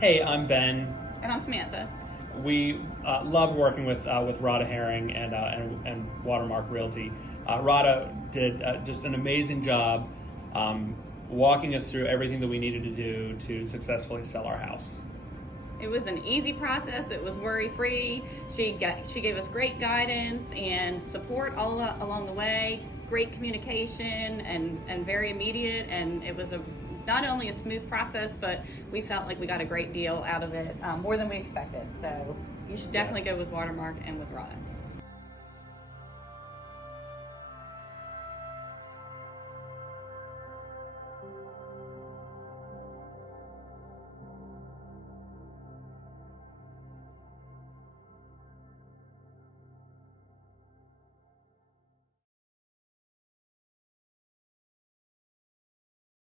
Hey, I'm Ben. And I'm Samantha. We loved working with Radha Herring and Watermark Realty. Radha did just an amazing job walking us through everything that we needed to do to successfully sell our house. It was an easy process. It was worry-free. She gave us great guidance and support all along the way. Great communication and very immediate. And it was not only a smooth process, but we felt like we got a great deal out of it, more than we expected. So you should definitely go with Watermark and with Radha.